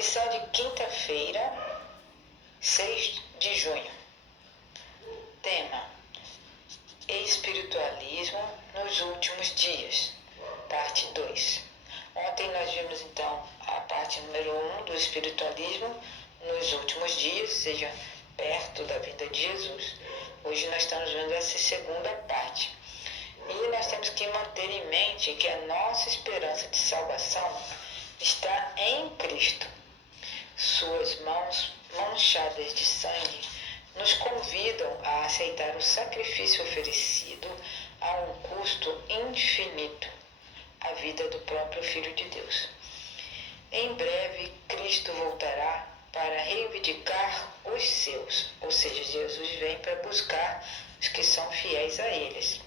Lição de quinta-feira, 6 de junho. Tema: Espiritualismo nos últimos dias, parte 2. Ontem nós vimos então a parte número 1 do espiritualismo nos últimos dias, ou seja, perto da vinda de Jesus. Hoje nós estamos vendo essa segunda parte. E nós temos que manter em mente que a nossa esperança de salvação está em Cristo. Suas mãos manchadas de sangue nos convidam a aceitar o sacrifício oferecido a um custo infinito, a vida do próprio Filho de Deus. Em breve, Cristo voltará para reivindicar os seus, ou seja, Jesus vem para buscar os que são fiéis a eles.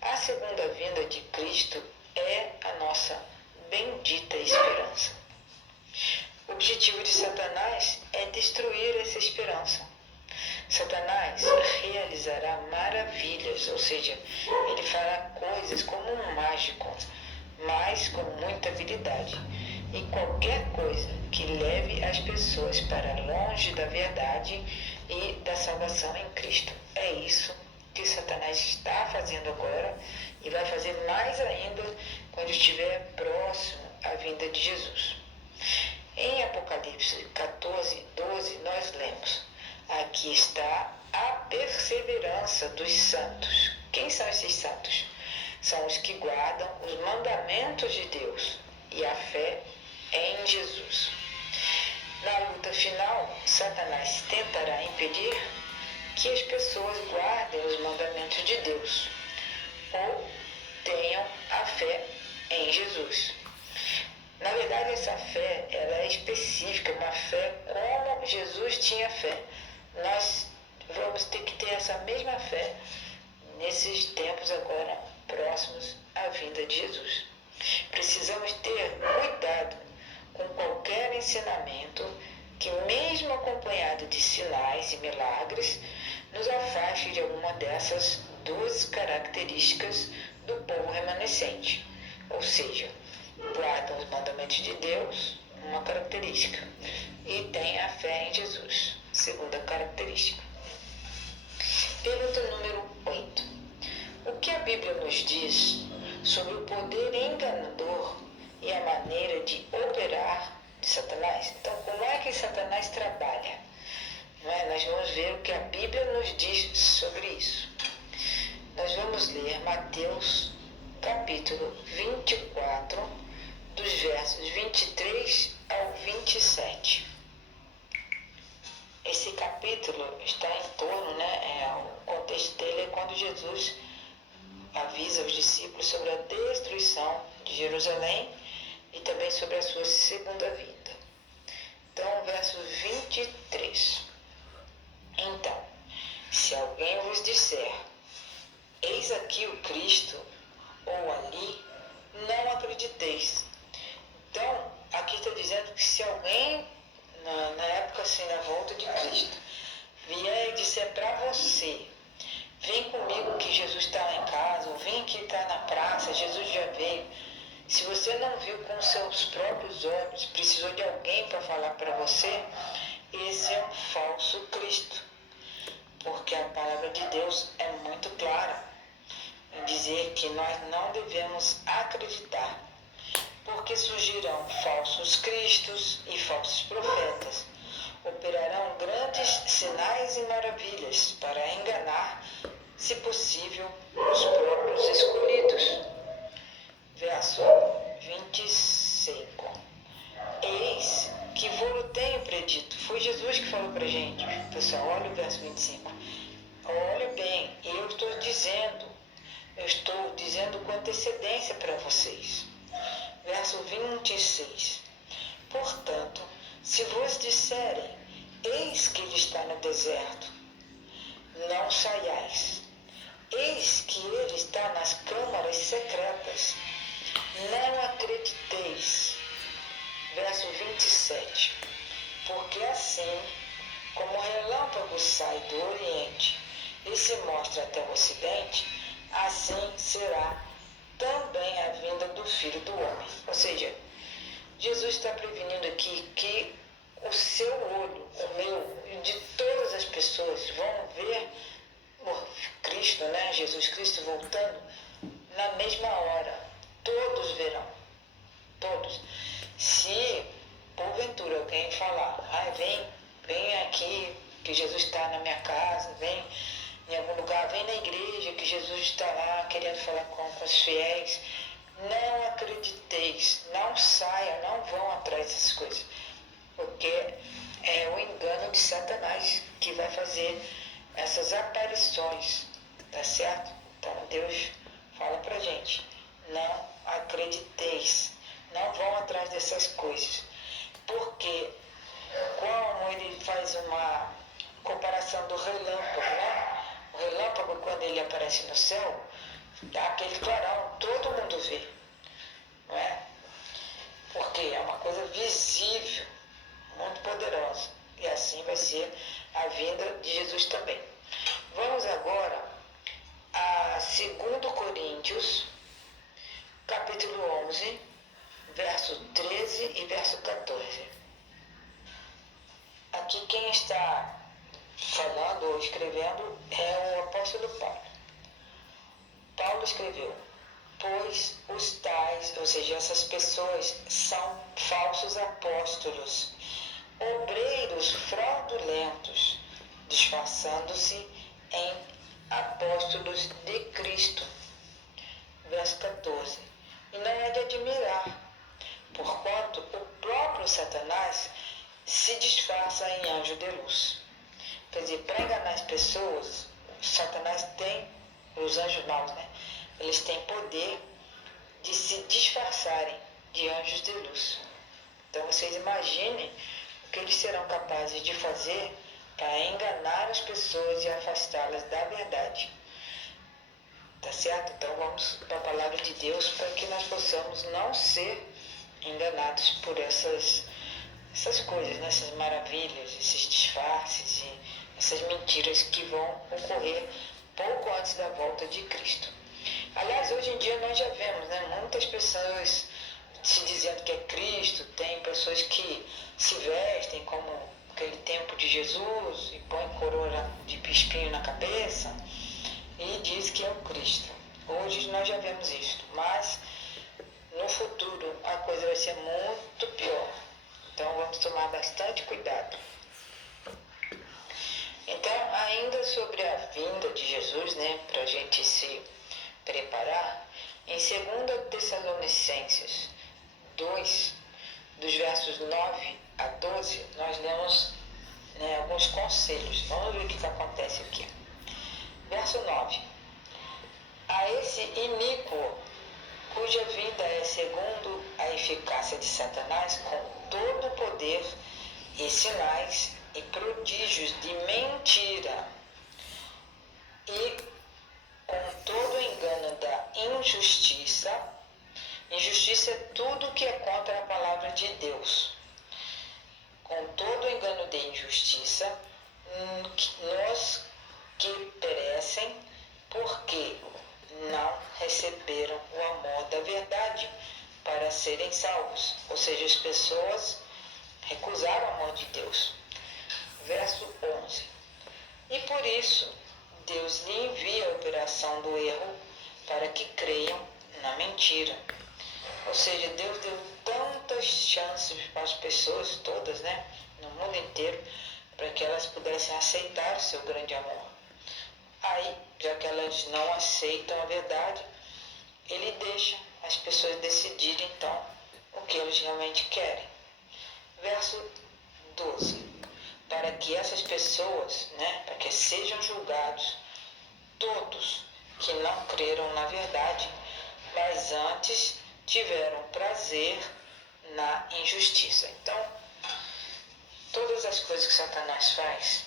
A segunda vinda de Cristo é a nossa bendita esperança. O objetivo de Satanás é destruir essa esperança. Satanás realizará maravilhas, ou seja, ele fará coisas como um mágico, mas com muita habilidade. E qualquer coisa que leve as pessoas para longe da verdade e da salvação em Cristo. É isso que Satanás está fazendo agora e vai fazer mais ainda quando estiver próximo à vinda de Jesus. Em Apocalipse 14, 12, nós lemos: aqui está a perseverança dos santos. Quem são esses santos? São os que guardam os mandamentos de Deus e a fé em Jesus. Na luta final, Satanás tentará impedir que as pessoas guardem os mandamentos de Deus ou tenham a fé em Jesus. Na verdade, essa fé ela é específica, uma fé como Jesus tinha fé. Nós vamos ter que ter essa mesma fé nesses tempos agora próximos à vinda de Jesus. Precisamos ter cuidado com qualquer ensinamento que, mesmo acompanhado de sinais e milagres, nos afaste de alguma dessas duas características do povo remanescente, ou seja, guardam os mandamentos de Deus, uma característica, e tem a fé em Jesus, segunda característica. Pergunta número 8. O que a Bíblia nos diz sobre o poder enganador e a maneira de operar de Satanás? Então, como é que Satanás trabalha? Nós vamos ver o que a Bíblia nos diz sobre isso. Nós vamos ler Mateus capítulo 24, dos versos 23 ao 27. Esse capítulo está em torno, o contexto dele é quando Jesus avisa os discípulos sobre a destruição de Jerusalém e também sobre a sua segunda vinda. Então, verso 23. Então, se alguém vos disser, eis aqui o Cristo, ou ali, não acrediteis. Então, aqui está dizendo que se alguém, na época assim, na volta de Cristo, vier e disser para você, vem comigo que Jesus está lá em casa, ou vem aqui estar na praça, Jesus já veio. Se você não viu com seus próprios olhos, precisou de alguém para falar para você, esse é um falso Cristo. Porque a palavra de Deus é muito clara em dizer que nós não devemos acreditar, porque surgirão falsos cristos e falsos profetas, operarão grandes sinais e maravilhas para enganar, se possível, os próprios escolhidos. Verso 25. Eis que vou-lo tenho predito. Foi Jesus que falou para a gente. Pessoal, olha o verso 25. Olha bem, eu estou dizendo com antecedência para vocês. Verso 26. Portanto, se vos disserem, eis que ele está no deserto, não saiais. Eis que ele está nas câmaras secretas, não acrediteis. Verso 27. Porque assim, como o relâmpago sai do Oriente e se mostra até o Ocidente, assim será também a vinda do Filho do Homem. Ou seja, Jesus está prevenindo aqui que o seu olho, o meu e de todas as pessoas vão ver o Cristo, né? Jesus Cristo voltando na mesma hora. Todos verão. Todos. Se porventura alguém falar, vem aqui que Jesus está na minha casa, vem em algum lugar, vem na igreja que Jesus está lá querendo falar com os fiéis, não acrediteis, não saiam, não vão atrás dessas coisas, porque é o engano de Satanás que vai fazer essas aparições, tá certo? Então Deus fala pra gente, não acrediteis, não vão atrás dessas coisas, porque como ele faz uma comparação do relâmpago, né? O relâmpago, quando ele aparece no céu, dá aquele clarão, todo mundo vê, não é? Porque é uma coisa visível, muito poderosa. E assim vai ser a vinda de Jesus também. Vamos agora a 2 Coríntios, capítulo 11, verso 13 e verso 14. Aqui quem está falando ou escrevendo é o apóstolo Paulo. Paulo escreveu, pois os tais, ou seja, essas pessoas são falsos apóstolos, obreiros fraudulentos, disfarçando-se em apóstolos de Cristo. Verso 14. E não é de admirar, porquanto o próprio Satanás se disfarça em anjo de luz. Quer dizer, para enganar as pessoas, Satanás tem, os anjos maus, né? Eles têm poder de se disfarçarem de anjos de luz. Então vocês imaginem o que eles serão capazes de fazer para enganar as pessoas e afastá-las da verdade. Tá certo? Então vamos para a palavra de Deus para que nós possamos não ser enganados por essas coisas, né? Essas maravilhas, esses disfarces e essas mentiras que vão ocorrer pouco antes da volta de Cristo. Aliás, hoje em dia nós já vemos, né, muitas pessoas se dizendo que é Cristo, tem pessoas que se vestem como aquele tempo de Jesus e põem coroa de espinho na cabeça e diz que é o Cristo. Hoje nós já vemos isso, mas no futuro a coisa vai ser muito pior. Então vamos tomar bastante cuidado. Então, ainda sobre a vinda de Jesus, né, para a gente se preparar, em 2 Tessalonicenses 2, dos versos 9 a 12, nós lemos, né, alguns conselhos. Vamos ver o que acontece aqui. Verso 9. A esse iníquo, cuja vinda é segundo a eficácia de Satanás, com todo o poder e sinais e prodígios de mentira e com todo o engano da injustiça. Injustiça é tudo que é contra a palavra de Deus. Com todo o engano de injustiça, nos que perecem, porque não receberam o amor da verdade para serem salvos. Ou seja, as pessoas recusaram o amor de Deus. Verso 11. E por isso, Deus lhe envia a operação do erro para que creiam na mentira. Ou seja, Deus deu tantas chances para as pessoas todas, né, no mundo inteiro, para que elas pudessem aceitar o seu grande amor. Aí, já que elas não aceitam a verdade, ele deixa as pessoas decidirem, então, o que eles realmente querem. Verso 12. Para que essas pessoas, né, para que sejam julgados todos que não creram na verdade, mas antes tiveram prazer na injustiça. Então, todas as coisas que Satanás faz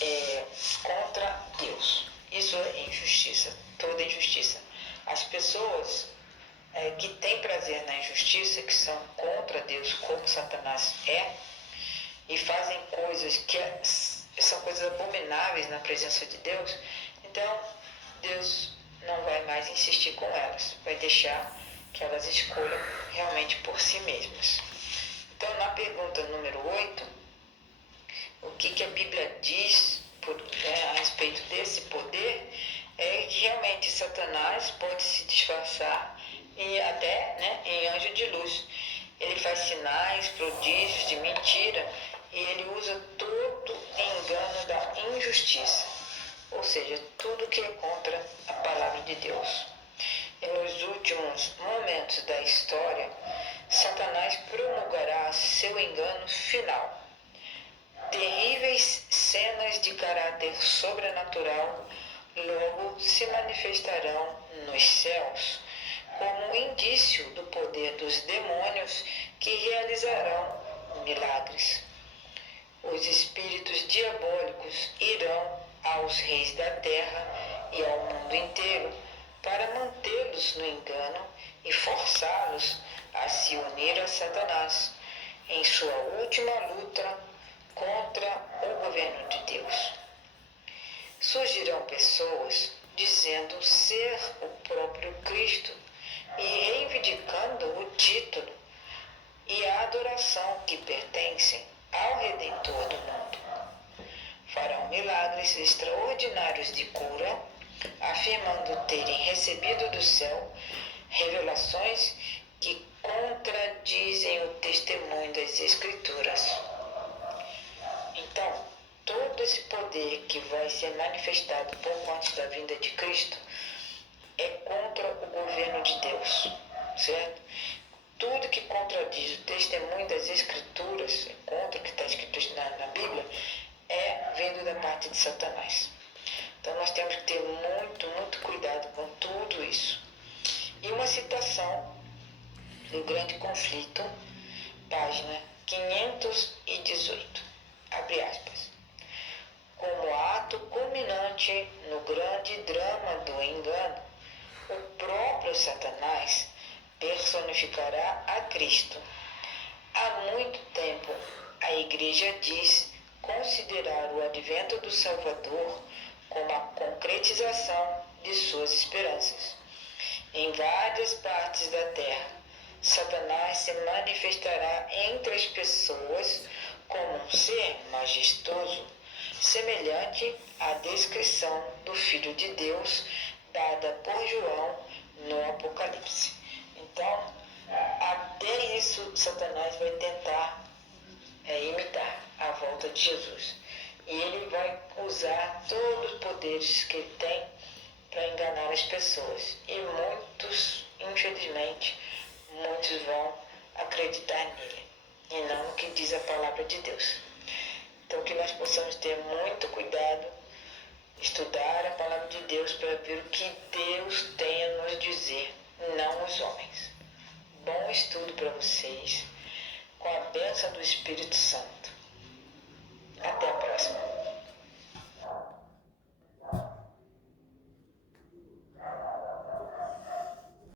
é contra Deus. Isso é injustiça, toda injustiça. As pessoas que têm prazer na injustiça, que são contra Deus, como Satanás é, e fazem coisas que são coisas abomináveis na presença de Deus, então Deus não vai mais insistir com elas, vai deixar que elas escolham realmente por si mesmas. faz sinais, prodígios de mentira e ele usa todo engano da injustiça, ou seja, tudo que é contra a palavra de Deus. E nos últimos momentos da história, Satanás promulgará seu engano final. Terríveis cenas de caráter sobrenatural logo se manifestarão nos céus, como indício do poder dos demônios que realizarão milagres. Os espíritos diabólicos irão aos reis da terra e ao mundo inteiro para mantê-los no engano e forçá-los a se unir a Satanás em sua última luta contra o governo de Deus. Surgirão pessoas dizendo ser o próprio Cristo e reivindicando o título e a adoração que pertencem ao Redentor do mundo. Farão milagres extraordinários de cura, afirmando terem recebido do céu revelações que contradizem o testemunho das Escrituras. Então, todo esse poder que vai ser manifestado pouco antes da vinda de Cristo é contra o governo de Deus, certo? Tudo que contradiz o testemunho das Escrituras, é contra o que está escrito na Bíblia, é vindo da parte de Satanás. Então nós temos que ter muito cuidado com tudo isso. E uma citação do Grande Conflito, página 518, abre aspas. Como ato culminante no grande drama do engano, o próprio Satanás personificará a Cristo. Há muito tempo, a Igreja diz considerar o advento do Salvador como a concretização de suas esperanças. Em várias partes da terra, Satanás se manifestará entre as pessoas como um ser majestoso, semelhante à descrição do Filho de Deus dada por João no Apocalipse. Então, até isso Satanás vai tentar imitar a volta de Jesus. E ele vai usar todos os poderes que ele tem para enganar as pessoas. E muitos, infelizmente, muitos vão acreditar nele e não no que diz a palavra de Deus. Então que nós possamos ter muito cuidado, estudar a palavra de Deus para ver o que Deus tem a nos dizer, não os homens. Bom estudo para vocês, com a bênção do Espírito Santo.